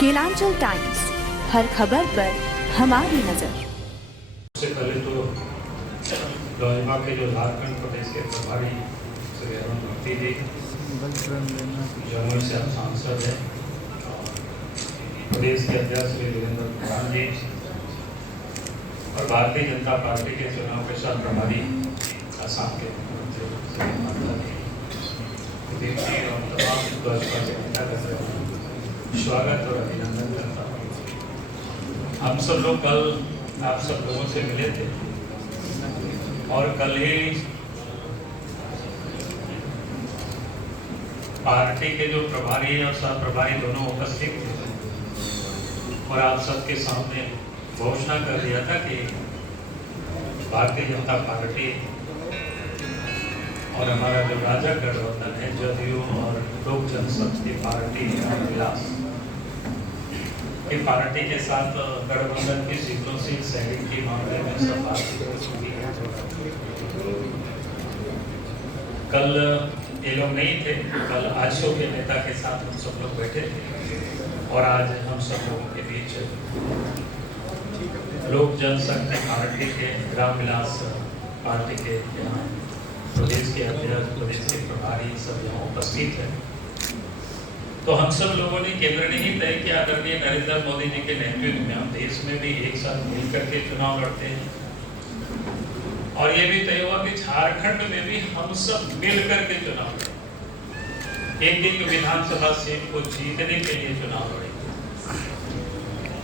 Kelanchal times, हर खबर पर हमारी नजर। सबसे पहले तो लोहिमा के जो झारखंड प्रदेश के प्रभारी श्री अरुण भक्ति जी, जमुई से आप सांसद हैं, प्रदेश के अध्यक्ष श्री वीरेंद्र प्रधान जी और भारतीय जनता पार्टी के चुनाव के साथ प्रभारी असम के मुख्यमंत्री श्री ममता जी, प्रदीप जी और तमाम भाजपा के नेता का स्वागत और अभिनंदन करता हूँ। हम सब लोग कल आप सब लोगों से मिले थे और कल ही पार्टी के जो प्रभारी और सह प्रभारी दोनों उपस्थित थे और आप सबके सामने घोषणा कर दिया था कि भारतीय जनता पार्टी और हमारा जो राजा गठबंधन है, जदयू और लोक जनशक्ति पार्टी विलास की पार्टी के साथ गठबंधन की सीटों से शेयरिंग के मामले में सब बातचीत हुई है। कल ये लोग नहीं थे, कल आजसू के नेता के साथ हम सब लोग बैठे थे और आज हम सब लोगों के बीच लोक जनशक्ति पार्टी के ग्राम विलास पार्टी के यहाँ प्रदेश के अध्यक्ष, प्रदेश के प्रभारी सब यहाँ उपस्थित है। तो हम सब लोगों ने केंद्र ने ही तय किया, आदरणीय नरेंद्र मोदी जी के नेतृत्व में हम देश में भी एक साथ मिलकर के चुनाव लड़ते हैं और ये भी तय हुआ कि झारखंड में भी हम सब मिलकर के चुनाव लड़ेंगे, एक विधानसभा सीट को जीतने के लिए चुनाव लड़ेंगे।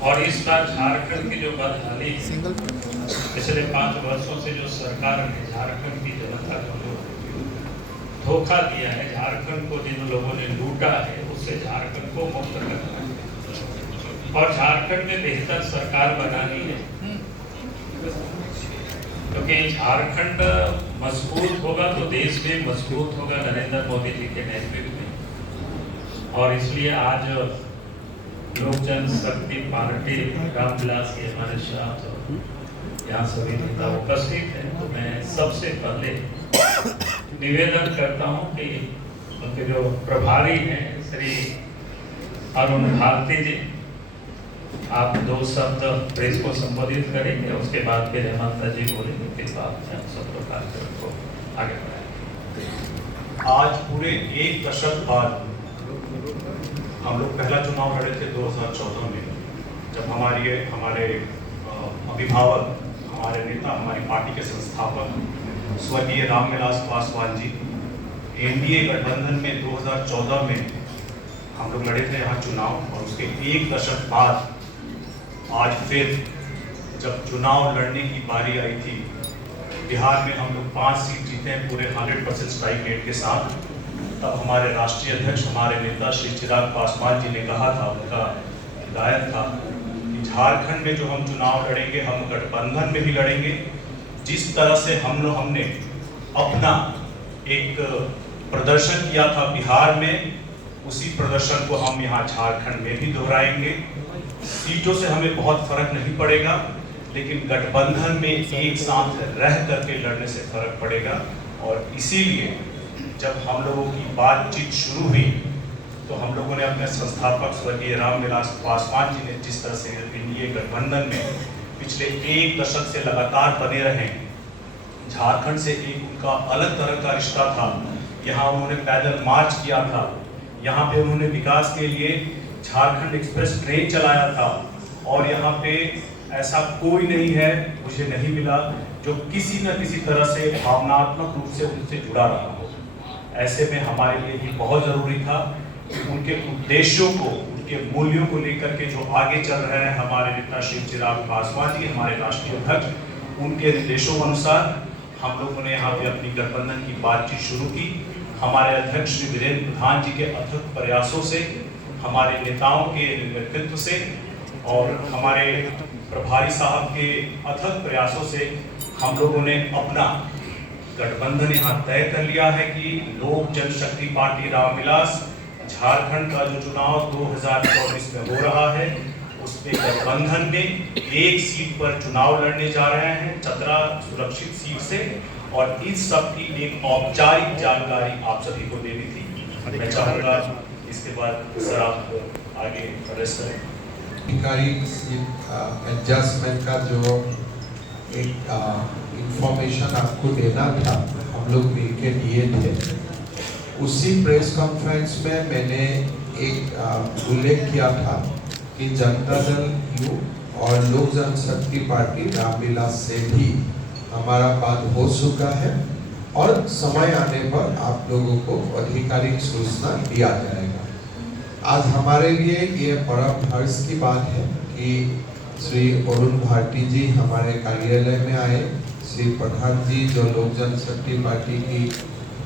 और इस बार झारखंड की जो बदहाली पिछले 5 वर्षों से जो सरकार ने झारखंड की जनता को जो धोखा दिया है, झारखंड को जिन लोगों ने लूटा है, उससे झारखंड को मुक्त करना है और झारखंड में बेहतर सरकार बनानी है, क्योंकि झारखंड मजबूत होगा तो देश भी मजबूत होगा नरेंद्र मोदी जी के नेतृत्व में। और इसलिए आज लोक जनशक्ति पार्टी रामविलास के हमारे साथ यहाँ सभी नेता उपस्थित हैं। तो मैं सबसे पहले निवेदन करता हूं कि उनके जो प्रभारी हैं श्री अरुण भक्ति जी, आप 2 शब्द प्रेस को संबोधित करेंगे, उसके बाद फिर हेमंत जी बोलेंगे, फिर बाद में सब लोग कार्यक्रम को आगे बढ़ाएंगे। आज पूरे 1 दशक बाद हम लोग पहला चुनाव लड़े थे 2014 में, जब हमारे अभिभावक, हमारे नेता, हमारी पार्टी के संस्थापक स्वर्गीय रामविलास पासवान जी एनडीए गठबंधन में 2014 में हम लोग लड़े थे यहाँ चुनाव। और उसके 1 दशक बाद आज फिर जब चुनाव लड़ने की बारी आई थी, बिहार में हम लोग 5 सीट जीते हैं पूरे 100% स्ट्राइक रेट के साथ। तब हमारे राष्ट्रीय अध्यक्ष, हमारे नेता श्री चिराग पासवान जी ने कहा था, उनका हिदायत था कि झारखंड में जो हम चुनाव लड़ेंगे, हम गठबंधन में भी लड़ेंगे। जिस तरह से हमने अपना एक प्रदर्शन किया था बिहार में, उसी प्रदर्शन को हम यहाँ झारखंड में भी दोहराएंगे। सीटों से हमें बहुत फर्क नहीं पड़ेगा, लेकिन गठबंधन में एक साथ रह करके लड़ने से फर्क पड़ेगा। और इसीलिए जब हम लोगों की बातचीत शुरू हुई तो हम लोगों ने अपने संस्थापक स्वर्गीय रामविलास पासवान जी ने जिस तरह से एनडीए गठबंधन में पिछले 1 दशक से लगातार बने रहे, झारखंड से एक उनका अलग तरह का रिश्ता था। यहाँ उन्होंने पैदल मार्च किया था, यहाँ पे उन्होंने विकास के लिए झारखंड एक्सप्रेस ट्रेन चलाया था। और यहाँ पे ऐसा कोई नहीं है, मुझे नहीं मिला, जो किसी न किसी तरह से भावनात्मक रूप से उनसे जुड़ा रहा हो। ऐसे में हमारे लिए भी बहुत जरूरी था कि उनके उद्देश्यों को, उनके मूल्यों को लेकर के जो आगे चल रहे हैं हमारे नेता श्री चिराग पासवान जी, हमारे राष्ट्रीय अध्यक्ष, उनके निर्देशों अनुसार हम लोगों ने यहाँ पे अपनी गठबंधन की बातचीत शुरू की। हमारे अध्यक्ष श्री वीरेंद्र प्रधान जी के अथक प्रयासों से, हमारे नेताओं के नेतृत्व से और हमारे प्रभारी साहब के अथक प्रयासों से हम लोगों ने अपना गठबंधन यहाँ तय कर लिया है कि लोक जनशक्ति पार्टी रामविलास झारखंड का जो चुनाव 2024 में हो रहा है, उसमें गठबंधन में 1 सीट पर चुनाव लड़ने जा रहे हैं, चतरा सुरक्षित सीट से। और इस सब की एक औपचारिक जानकारी आप सभी को देनी थी। मैं चाहूंगा इसके बाद सर आप आगे एड्रेस करें। अधिकारी एडजस्टमेंट का जो एक इंफॉर्मेशन आपको देना था, हम लोग मिलके दिए थे। उसी प्रेस कॉन्फ्रेंस में मैंने एक उल्लेख किया था कि जनता दल यू और लोक जनशक्ति पार्टी रामविलास से भी हमारा बात हो चुका है और समय आने पर आप लोगों को आधिकारिक सूचना दिया जाएगा। आज हमारे लिए ये बड़ा हर्ष की बात है कि श्री अरुण भारती जी हमारे कार्यालय में आए। श्री प्रधान जी जो लोक जनशक्ति पार्टी की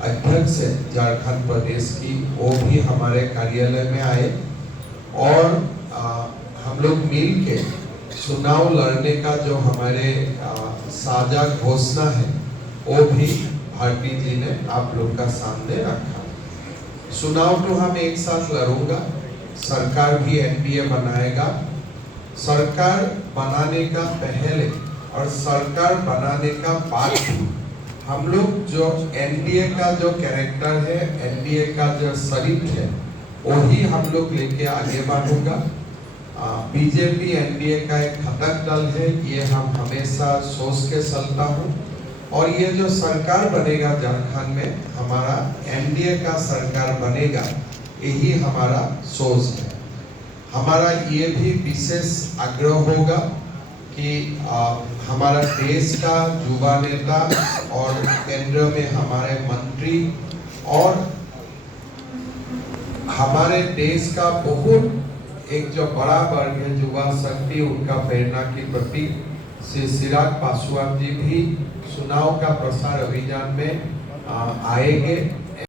अध्यक्ष है झारखंड प्रदेश की, वो भी हमारे कार्यालय में आए और हम लोग मिल के चुनाव लड़ने का जो हमारे साझा घोषणा है वो भी भारती जी ने आप लोग का सामने रखा। चुनाव तो हम एक साथ लड़ूंगा, सरकार भी एनडीए बनाएगा। सरकार बनाने का पहले और सरकार बनाने का बाद हम लोग जो एनडीए का जो कैरेक्टर है, एनडीए का जो शरीफ है, वही हम लोग लेके आगे बढ़ूंगा। बीजेपी एनडीए का एक घटक दल है, ये हम हमेशा सोच के चलता हूँ। और ये जो सरकार बनेगा झारखंड में, हमारा एनडीए का सरकार बनेगा, यही हमारा सोच है। हमारा ये भी विशेष आग्रह होगा कि हमारा देश का युवा नेता और केंद्र में हमारे मंत्री और हमारे देश का बहुत एक जो बड़ा वर्ग है युवा शक्ति, उनका प्रेरणा की प्रतीक श्री चिराग पासवान जी भी चुनाव का प्रसार अभियान में आएंगे।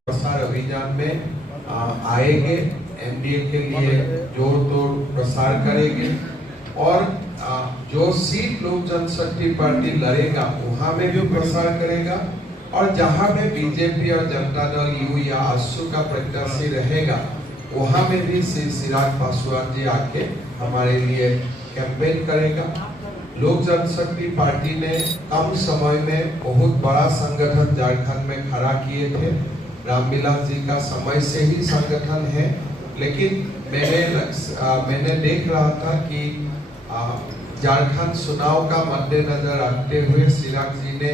प्रसार अभियान में आएंगे, एनडीए के लिए जोर तोड़ प्रसार करेंगे और जो सीट लोक जनशक्ति पार्टी लड़ेगा वहां में भी प्रसार करेगा और जहां में बीजेपी और जनता दल यू या आजसू का प्रत्याशी रहेगा वहां में भी श्री चिराग पासवान जी आके हमारे लिए कैंपेन करेगा। लोक जनशक्ति पार्टी ने कम समय में बहुत बड़ा संगठन झारखंड में खड़ा किए थे। रामविलास जी का समय से ही संगठन है, लेकिन मैंने देख रहा था कि झारखंड चुनाव का मद्देनजर रखते हुए चिराग जी ने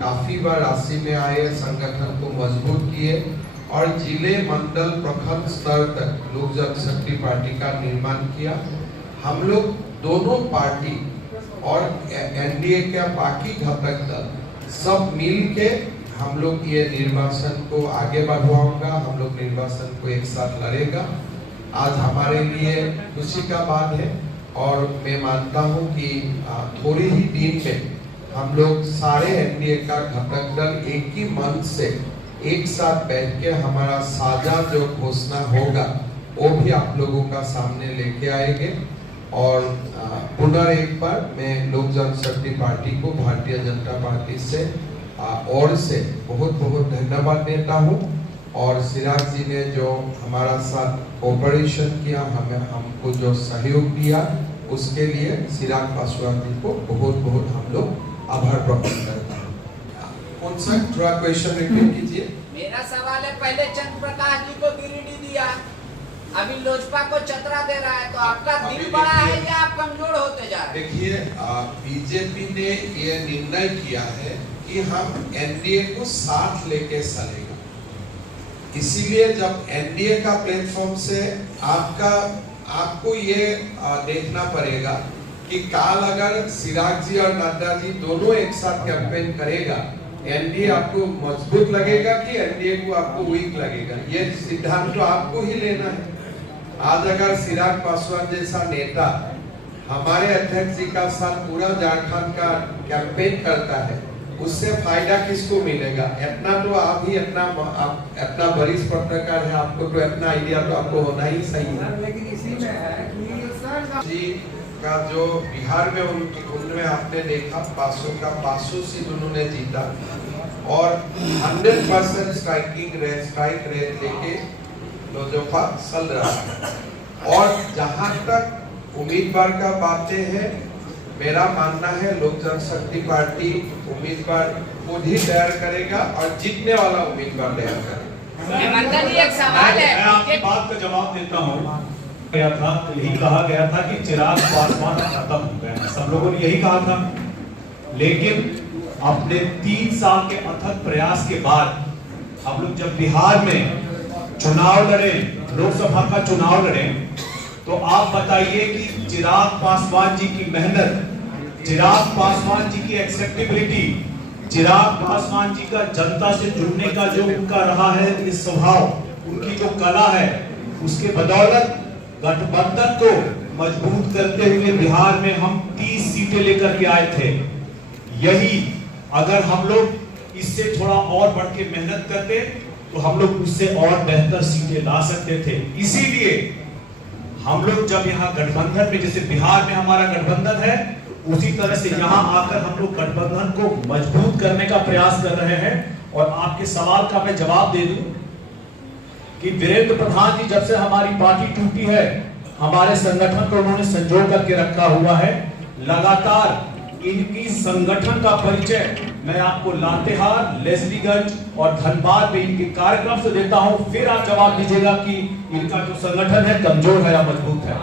काफी बार राशि में आए, संगठन को मजबूत किए और जिले मंडल प्रखंड स्तर तक लोक जनशक्ति पार्टी का निर्माण किया। हम लोग दोनों पार्टी और एनडीए के बाकी घटक दल सब मिल के हम लोग ये निर्वाचन को आगे बढ़ाऊंगा, हम लोग निर्वाचन को एक साथ लड़ेगा। आज हमारे लिए खुशी का बात है और मैं मानता हूं कि थोड़े ही दिन में हम लोग सारे एनडीए का घटक दल एक ही मंच से एक साथ बैठ के हमारा साझा जो घोषणा होगा वो भी आप लोगों का सामने लेके आएंगे। और पुनः एक बार मैं लोक जनशक्ति पार्टी को भारतीय जनता पार्टी से और से बहुत बहुत धन्यवाद देता हूँ और चिराग जी ने जो हमारा साथ ऑपरेशन किया, हमें हमको जो सहयोग दिया, उसके लिए चिराग पासवान जी को बहुत बहुत हम लोग आभार प्रकट करते हैं। कौन सा थोड़ा क्वेश्चन रिपीट कीजिए। मेरा सवाल है, पहले चंद्र प्रकाश जी को गिरिडीह दिया, अभी लोजपा को चतरा दे रहा है, तो आपका दिल बड़ा है या आप कमजोर होते जा रहे हैं? देखिए, बीजेपी ने ये निर्णय किया है कि हम एनडीए को साथ लेके चलेगा। इसीलिए जब एनडीए का प्लेटफॉर्म से आपको ये देखना पड़ेगा कि काल अगर चिराग जी और नड्डा जी दोनों एक साथ कैंपेन करेगा, एनडीए आपको मजबूत लगेगा कि एनडीए को आपको वीक लगेगा, ये सिद्धांत तो आपको ही लेना है। आज अगर चिराग पासवान जैसा नेता हमारे अध्यक्ष जी का साथ पूरा झारखंड का कैंपेन करता है, उससे फायदा किसको मिलेगा? इतना तो आप ही इतना वरिष्ठ पत्रकार है, आपको तो इतना आइडिया तो आपको होना ही सही है। लेकिन इसी में है कि सर जी का जो बिहार में उनमें आपने देखा पासो सीट उन्होंने जीता और 100% स्ट्राइक रेट लेके लोजपा चल रहा है। और जहां तक उम्मीदवार का बातें हैं, मेरा मानना है लोक जनशक्ति पार्टी उम्मीदवार खुद ही तैयार करेगा और जीतने वाला उम्मीदवार तैयार करेगा। चलिए एक सवाल है मैं आपकी बात का जवाब देता हूँ। गया था यही कहा गया था कि चिराग पासवान खत्म हो गए हैं, सब लोगों ने यही कहा था। लेकिन अपने 3 साल के अथक प्रयास के बाद हम लोग जब बिहार में चुनाव लड़े, लोकसभा का चुनाव लड़े, तो आप बताइए कि चिराग पासवान जी की मेहनत, चिराग पासवान जी की एक्सेप्टेबिलिटी, चिराग पासवान जी का जनता से जुड़ने का जो उनका रहा है इस स्वभाव, उनकी जो कला है, उसके बदौलत गठबंधन को मजबूत करते हुए बिहार में हम 30 सीटें लेकर के आए थे। यही अगर हम लोग इससे थोड़ा और बढ़ के मेहनत करते तो हम लोग उससे और बेहतर सीटें ला सकते थे। इसीलिए हम लोग जब यहाँ गठबंधन में, जैसे बिहार में हमारा गठबंधन है, उसी तरह से यहाँ आकर हम लोग गठबंधन को मजबूत करने का प्रयास कर रहे हैं। और आपके सवाल का मैं जवाब दे दूं कि वीरेंद्र प्रधान जी जब से हमारी पार्टी टूटी है, हमारे संगठन को उन्होंने संजो करके रखा हुआ है। लगातार इनकी संगठन का परिचय मैं आपको लातेहार, लेस्लीगंज और धनबाद में इनके कार्यक्रम से देता हूं, फिर आप जवाब दीजिएगा कि इनका जो संगठन है कमजोर है या मजबूत है।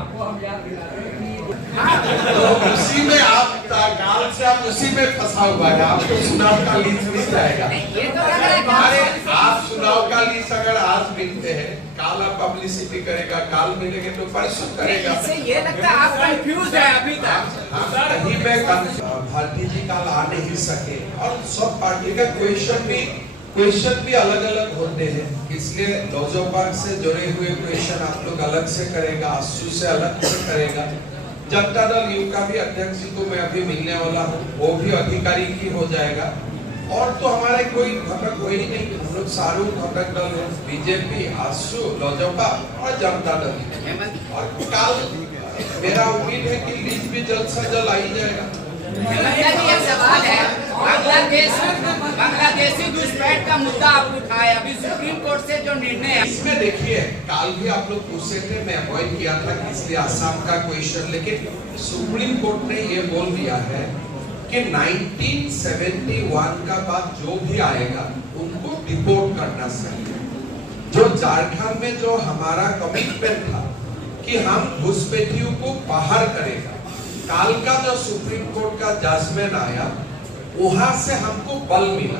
तो उसी में आप काल से आप उसी में फंसा हुआ है, आपको चुनाव का लिस्ट मिल जाएगा। हमारे आप चुनाव का लिस्ट अगर आज मिलते हैं, काल आप पब्लिसिटी करेगा, काल मिलेंगे तो परसों करेगा। इससे ये लगता है आप कंफ्यूज है अभी तक। कहीं में भारती जी काल आ नहीं सके, और सब पार्टी का क्वेश्चन भी अलग अलग होते हैं, इसलिए लोजपा से जुड़े हुए क्वेश्चन आप लोग अलग से करेगा, आसू से अलग से करेगा। जनता दल यू का भी अध्यक्ष जी को मैं अभी मिलने वाला हूँ, वो भी अधिकारी की हो जाएगा। और तो हमारे कोई घटक हो ही नहीं, हम लोग सारू घटक दल है, बीजेपी, आसू, लोजपा और जनता दल। और कल मेरा उम्मीद है कि लिस्ट भी जल्द से जल्द आ ही जाएगा। ये सवाल है, बांग्लादेशी घुसपैठ का मुद्दा आप उठाए, अभी सुप्रीम कोर्ट से जो निर्णय है इसमें देखिए, काल भी आप लोग पूछे थे, मैं अवॉइड किया था इसलिए आसाम का क्वेश्चन, लेकिन सुप्रीम कोर्ट ने ये बोल दिया है कि 1971 का बाद जो भी आएगा उनको डिपोर्ट करना चाहिए। जो झारखंड में जो हमारा कमिटमेंट था कि हम घुसपैठियों को बाहर करेगा, काल का जो सुप्रीम कोर्ट का जजमेंट आया वहां से हमको बल मिला,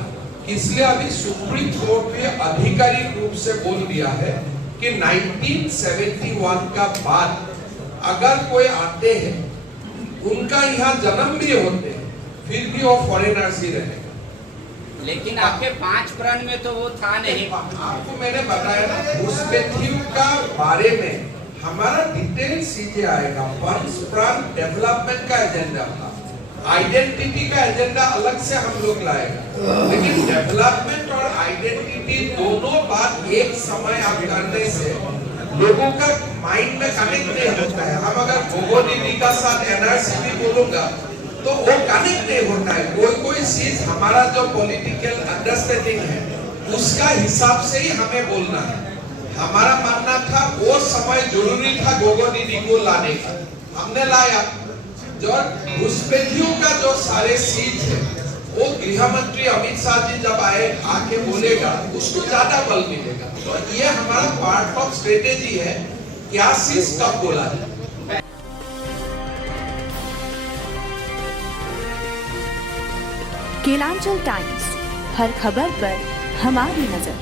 इसलिए अभी सुप्रीम कोर्ट ने आधिकारिक रूप से बोल दिया है कि 1971 का बाद अगर कोई आते हैं, उनका यहाँ जन्म भी होते हैं, फिर भी वो फॉरेनर्स ही रहेगा। लेकिन आपके 5 प्रण में तो वो था नहीं। आपको मैंने बताया ना, घुसपैठियों का बारे में हमारा डिटेल सीधे आएगा। 5 प्रण डेवलपमेंट का एजेंडा था, आइडेंटिटी का एजेंडा अलग से हम लोग लाएगा, लेकिन डेवलपमेंट और आइडेंटिटी दोनों बात एक समय आप करने से लोगों का माइंड में कनेक्ट नहीं होता है। हम अगर गोगोदी का साथ एनआरसी भी बोलूंगा तो वो कनेक्ट नहीं होता है। कोई चीज हमारा जो पॉलिटिकल अंडरस्टैंडिंग है उसका हिसाब से ही हमें बोलना है। हमारा मानना था वो समय जरूरी था गोगोदी को लाने का, हमने लाया। जो घुसपैठियों का जो सारे सीट है वो गृह मंत्री अमित शाह जी जब आके बोलेगा उसको ज्यादा बल मिलेगा। तो ये हमारा पार्ट ऑफ स्ट्रेटेजी है, क्या चीज कब बोला जाए। केलांचल टाइम्स, हर खबर पर हमारी नजर।